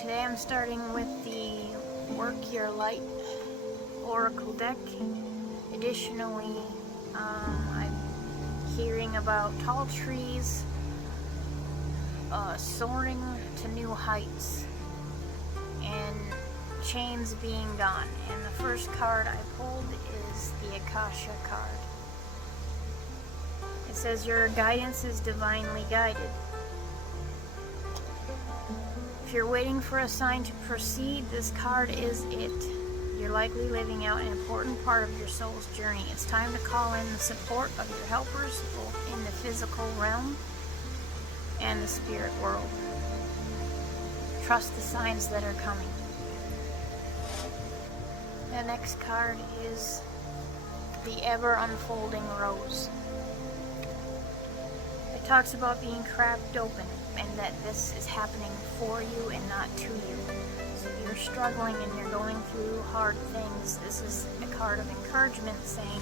Today I'm starting with the Work Your Light Oracle deck. Additionally, I'm hearing about tall trees soaring to new heights and chains being gone. And the first card I pulled is the Akasha card. It says your guidance is divinely guided. If you're waiting for a sign to proceed, this card is it. You're likely living out an important part of your soul's journey. It's time to call in the support of your helpers, both in the physical realm and the spirit world. Trust the signs that are coming. The next card is the Ever Unfolding Rose. It talks about being cracked open and that this is happening for you and not to you. So if you're struggling and you're going through hard things, this is a card of encouragement saying,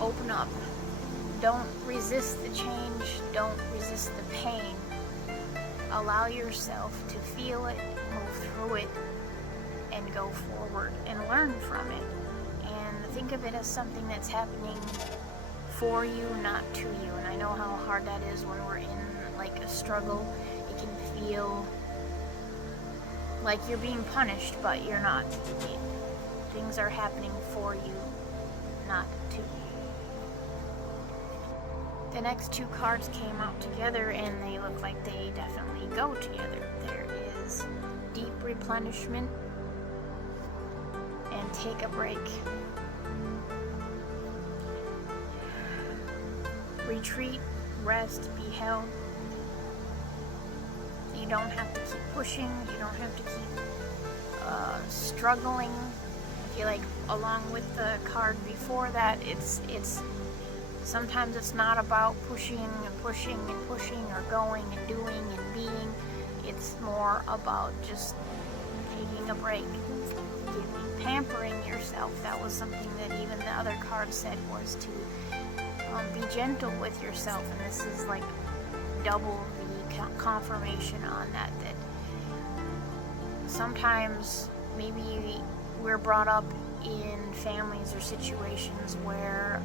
open up. Don't resist the change. Don't resist the pain. Allow yourself to feel it, move through it, and go forward and learn from it. And think of it as something that's happening for you, not to you. And I know how hard that is when we're in like a struggle. It can feel like you're being punished, but you're not. Things are happening for you, not to you. The next two cards came out together and they look like they definitely go together. There is Deep Replenishment and Take a Break. Retreat, rest, be held. You don't have to keep pushing. You don't have to keep struggling. I feel like along with the card before that, it's sometimes it's not about pushing and pushing and pushing or going and doing and being. It's more about just taking a break, pampering yourself. That was something that even the other card said, was to be gentle with yourself, and this is like double the confirmation on that sometimes maybe we're brought up in families or situations where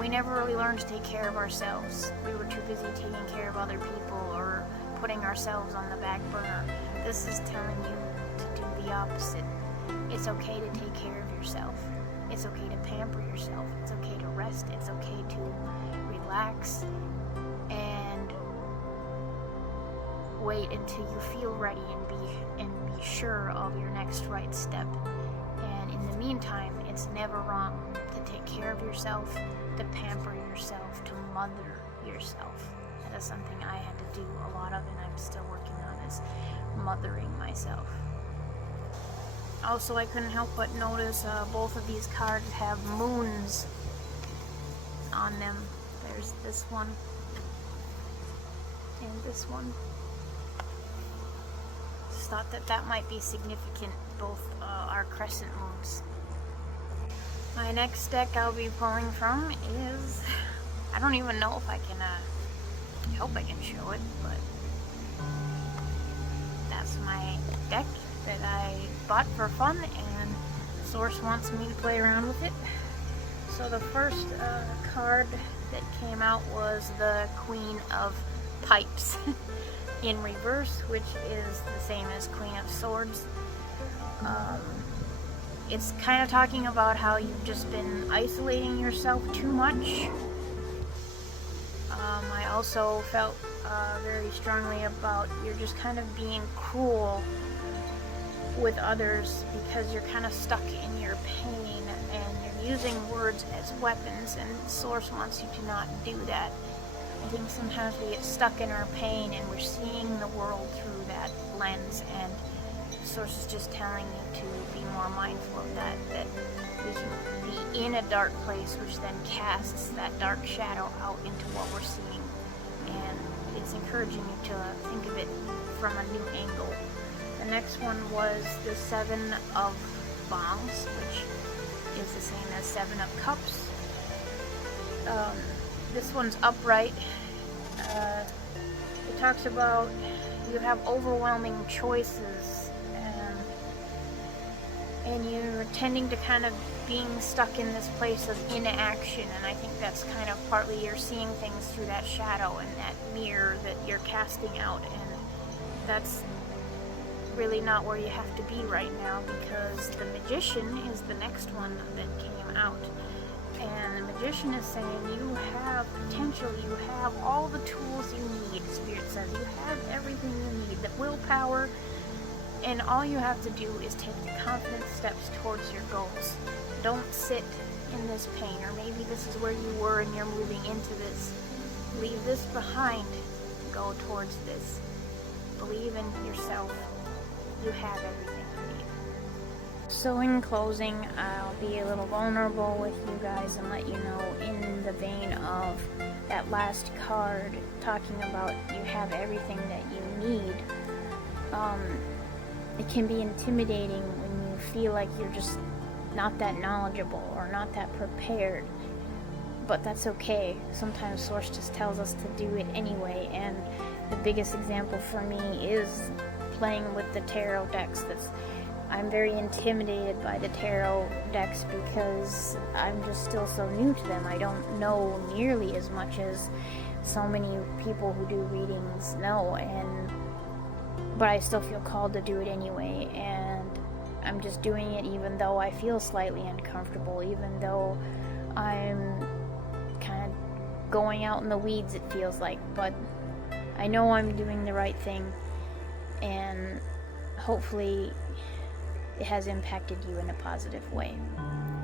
we never really learned to take care of ourselves. We were too busy taking care of other people or putting ourselves on the back burner. This is telling you to do the opposite. It's okay to take care of yourself. It's okay to pamper yourself. It's okay to rest. It's okay to relax and wait until you feel ready and be sure of your next right step. And in the meantime, it's never wrong to take care of yourself, to pamper yourself, to mother yourself. That is something I had to do a lot of, and I'm still working on, is mothering myself. Also, I couldn't help but notice both of these cards have moons on them. There's this one and this one. Just thought that might be significant. Both are crescent moons. My next deck I'll be pulling from is, I don't even know if I can, I hope I can show it, but that's my deck that I bought for fun, and Source wants me to play around with it. So the first card that came out was the Queen of Pipes in reverse, which is the same as Queen of Swords. It's kind of talking about how you've just been isolating yourself too much. I also felt very strongly about you're just kind of being cruel with others because you're kind of stuck in your pain and you're using words as weapons, and Source wants you to not do that. I think sometimes we get stuck in our pain and we're seeing the world through that lens, and Source is just telling you to be more mindful of that we can be in a dark place, which then casts that dark shadow out into what we're seeing, and it's encouraging you to think of it from a new angle. The next one was the Seven of Wands, which is the same as Seven of Cups. This one's upright. It talks about you have overwhelming choices, and you're tending to kind of being stuck in this place of inaction, and I think that's kind of partly you're seeing things through that shadow and that mirror that you're casting out, and that's really not where you have to be right now, because the Magician is the next one that came out. And the Magician is saying you have potential, you have all the tools you need. Spirit says you have everything you need, the willpower, and all you have to do is take the confident steps towards your goals. Don't sit in this pain, or maybe this is where you were and you're moving into this. Leave this behind. Go towards this. Believe in yourself. You have everything you need. So in closing, I'll be a little vulnerable with you guys and let you know, in the vein of that last card talking about you have everything that you need, it can be intimidating when you feel like you're just not that knowledgeable or not that prepared. But that's okay. Sometimes Source just tells us to do it anyway, and the biggest example for me is playing with the tarot decks. I'm very intimidated by the tarot decks because I'm just still so new to them. I don't know nearly as much as so many people who do readings know, but I still feel called to do it anyway, and I'm just doing it even though I feel slightly uncomfortable, even though I'm kind of going out in the weeds, it feels like, but I know I'm doing the right thing, and hopefully it has impacted you in a positive way.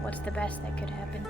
What's the best that could happen?